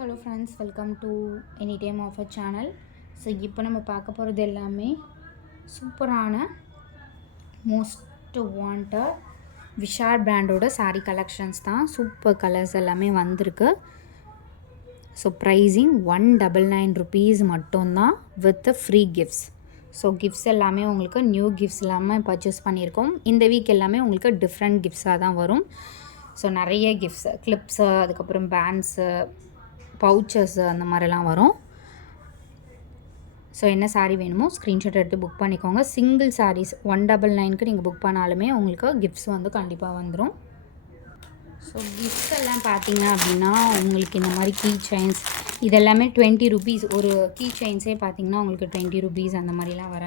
Hello friends, welcome to any time of a channel. So இப்போ நம்ம பார்க்க போகிறது எல்லாமே சூப்பரான மோஸ்ட் வாண்டட் விஷால் பிராண்டோட சாரீ கலெக்ஷன்ஸ் தான். சூப்பர் கலர்ஸ் எல்லாமே வந்திருக்கு. ஸோ ப்ரைஸிங் 199 rupees மட்டும்தான் with free gifts. So gifts எல்லாமே உங்களுக்கு நியூ கிஃப்ட்ஸ் எல்லாமே பர்ச்சேஸ் பண்ணியிருக்கோம். இந்த வீக் எல்லாமே உங்களுக்கு டிஃப்ரெண்ட் கிஃப்ட்ஸாக தான் வரும். ஸோ நிறைய கிஃப்ட்ஸு, கிளிப்ஸு, அதுக்கப்புறம் பேண்ட்ஸு, பவுச்சஸ் அந்த மாதிரிலாம் வரும். ஸோ என்ன சாரீ வேணுமோ ஸ்க்ரீன்ஷாட் எடுத்து புக் பண்ணிக்கோங்க. சிங்கிள் சாரீஸ் 199க்கு நீங்கள் புக் பண்ணாலுமே உங்களுக்கு கிஃப்ட்ஸ் வந்து கண்டிப்பாக வந்துடும். ஸோ கிஃப்ட்ஸ் எல்லாம் பார்த்தீங்க அப்படின்னா உங்களுக்கு இந்த மாதிரி கீ செயின்ஸ் இதெல்லாமே 20 rupees. ஒரு கீ செயின்ஸே பார்த்தீங்கன்னா உங்களுக்கு 20 rupees அந்த மாதிரிலாம் வர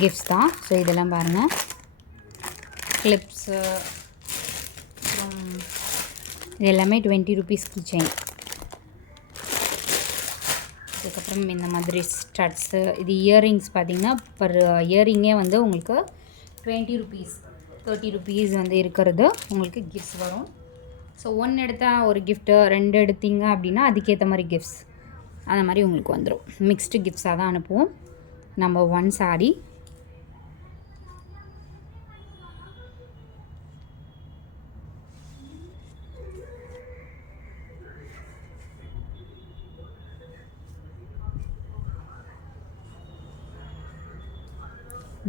கிஃப்ட்ஸ் தான். ஸோ இதெல்லாம் பாருங்கள், கிளிப்ஸு, அப்புறம் இது எல்லாமே 20 rupees கீ செயின். அதுக்கப்புறம் இந்த மாதிரி ஸ்டட்ஸு, இது இயரிங்ஸ் பார்த்திங்கன்னா பர் இயரிங்கே வந்து உங்களுக்கு 20 rupees 30 rupees வந்து இருக்கிறது உங்களுக்கு கிஃப்ட்ஸ் வரும். ஸோ ஒன்று எடுத்தால் ஒரு கிஃப்ட்டு, 2 எடுத்தீங்க அப்படின்னா அதுக்கேற்ற மாதிரி கிஃப்ட்ஸ் அந்த மாதிரி உங்களுக்கு வந்துடும். மிக்ஸ்டு கிஃப்ட்ஸாக தான் அனுப்புவோம். நம்பர் 1 சாரீ.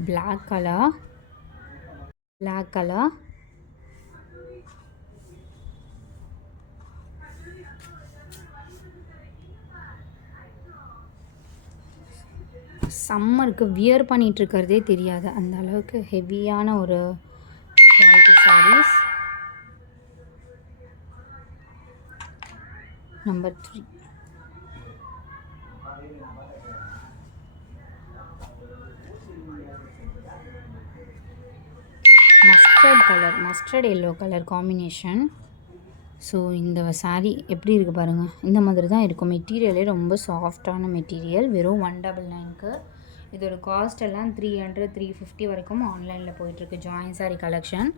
black color சம்மருக்கு வியர் பண்ணிகிட்ருக்கிறதே தெரியாது, அந்த அளவுக்கு ஹெவியான ஒரு quality saris. Number 3 mustard yellow colour combination. So இந்த சாரீ எப்படி இருக்குது பாருங்கள், இந்த மாதிரி தான் இருக்கும். மெட்டீரியலே ரொம்ப சாஃப்டான மெட்டீரியல். வெறும் 199க்கு. இதோட காஸ்ட் எல்லாம் 300 350 வரைக்கும் ஆன்லைனில் போயிட்டுருக்கு ஜாயின் சாரீ கலெக்ஷன்.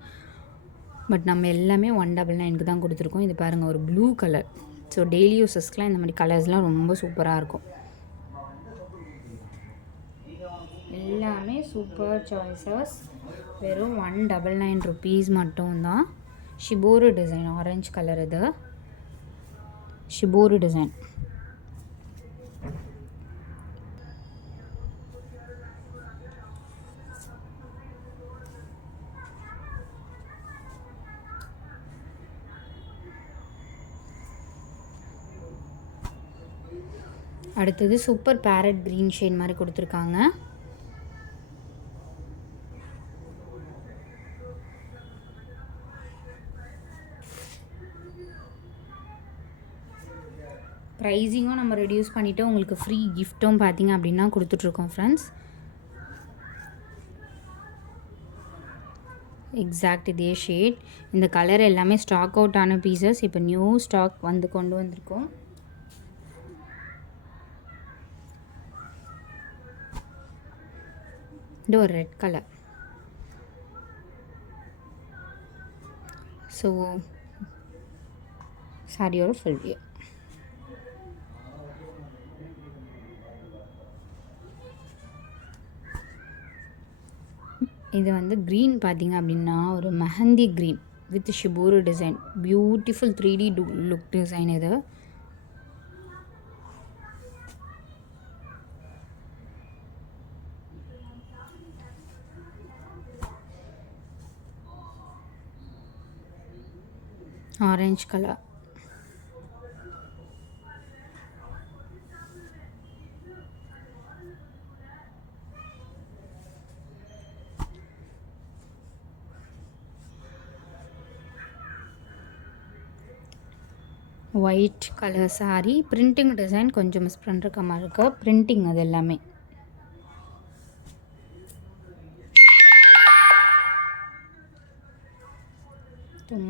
பட் நம்ம எல்லாமே 199க்கு தான் கொடுத்துருக்கோம். இது பாருங்கள், ஒரு ப்ளூ கலர். ஸோ டெய்லி யூஸஸ்க்கெலாம் இந்த மாதிரி கலர்ஸ்லாம் ரொம்ப சூப்பராக இருக்கும். எல்லாமே சூப்பர் சாய்ஸஸ். வெறும் 199 rupees மட்டும்தான். ஷிபோரு டிசைன், ஆரஞ்சு கலர். இது ஷிபோரு டிசைன். அடுத்தது சூப்பர் பேரட் க்ரீன் ஷேட் மாதிரி கொடுத்துருக்காங்க. ப்ரைஸிங்கும் நம்ம ரெடியூஸ் பண்ணிவிட்டு உங்களுக்கு ஃப்ரீ கிஃப்ட்டும் பார்த்திங்க அப்படின்னா கொடுத்துட்ருக்கோம் ஃப்ரெண்ட்ஸ். எக்ஸாக்ட் இதே ஷேட். இந்த கலர் எல்லாமே ஸ்டாக் அவுட் ஆன பீசஸ். இப்போ நியூ ஸ்டாக் வந்து கொண்டு வந்திருக்கோம். இது ஒரு ரெட் கலர். ஸோ சாரியோட ஃபுல் வியூ. இது வந்து க்ரீன் பார்த்திங்க அப்படின்னா ஒரு mehndi green with shibori design. Beautiful 3D look design இது. Orange colour. White colour sari. Printing design கொஞ்சம் மிஸ் பண்ணுற மாதிரி இருக்குது. பிரிண்டிங் அது எல்லாமே.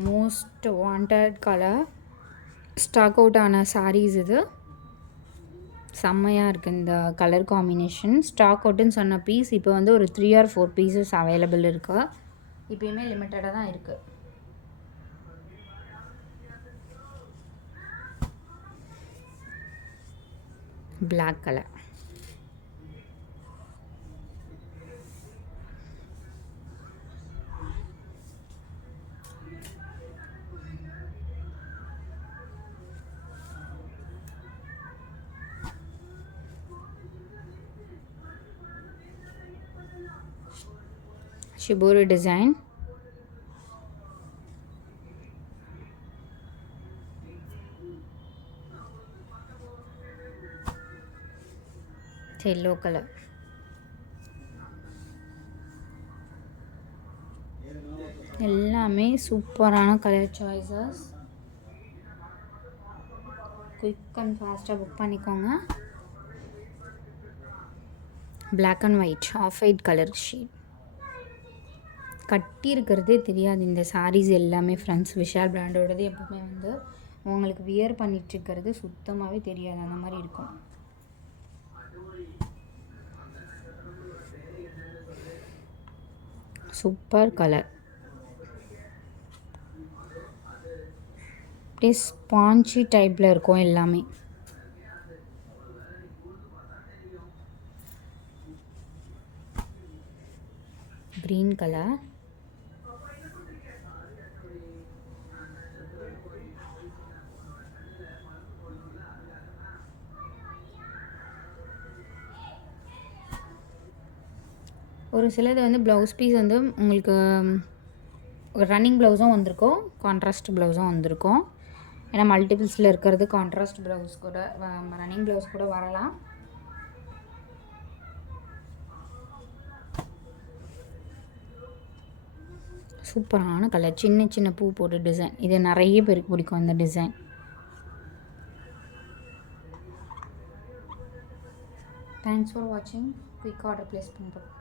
Most wanted colour. Stock out ஆன சாரீஸ் இது. செம்மையாக இருக்குது இந்த கலர் காம்பினேஷன். ஸ்டாக் அவுட்டுன்னு சொன்ன பீஸ் இப்போ வந்து ஒரு 3 or 4 pieces அவைலபிள் இருக்குது. இப்போயுமே லிமிட்டடாக தான் இருக்குது. Black color. Shibori design. Yellow color. எல்லாமே சூப்பரான கலர் சாய்ஸஸ். குயிக் அண்ட் ஃபாஸ்ட்டாக புக் பண்ணிக்கோங்க. Black and white, off white colour sheet. கட்டி இருக்கிறதே தெரியாது இந்த சாரீஸ் எல்லாமே ஃப்ரெண்ட்ஸ். விஷால் பிராண்டோடது எப்பவுமே வந்து உங்களுக்கு வியர் பண்ணிட்டுருக்கிறது சுத்தமாகவே தெரியாது, அந்த மாதிரி இருக்கும். Super colour. அப்படியே ஸ்பாஞ்சி டைப்பில் இருக்கும் எல்லாமே. Green colour. ஒரு சிலது வந்து ப்ளவுஸ் பீஸ் வந்து உங்களுக்கு ரன்னிங் ப்ளவுஸும் வந்திருக்கும், கான்ட்ராஸ்ட் ப்ளவுஸும் வந்திருக்கும். ஏன்னா மல்டிபிள்ஸில் இருக்கிறது கான்ட்ராஸ்ட் ப்ளவுஸ் கூட ரன்னிங் ப்ளவுஸ் கூட வரலாம். சூப்பரான கலர். சின்ன சின்ன பூ போட்டு டிசைன். இது நிறைய பேருக்கு பிடிக்கும் இந்த டிசைன். தேங்க்ஸ் ஃபார் வாட்சிங். குயிக் ஆர்டர் ப்ளேஸ் பண்ணுறோம்.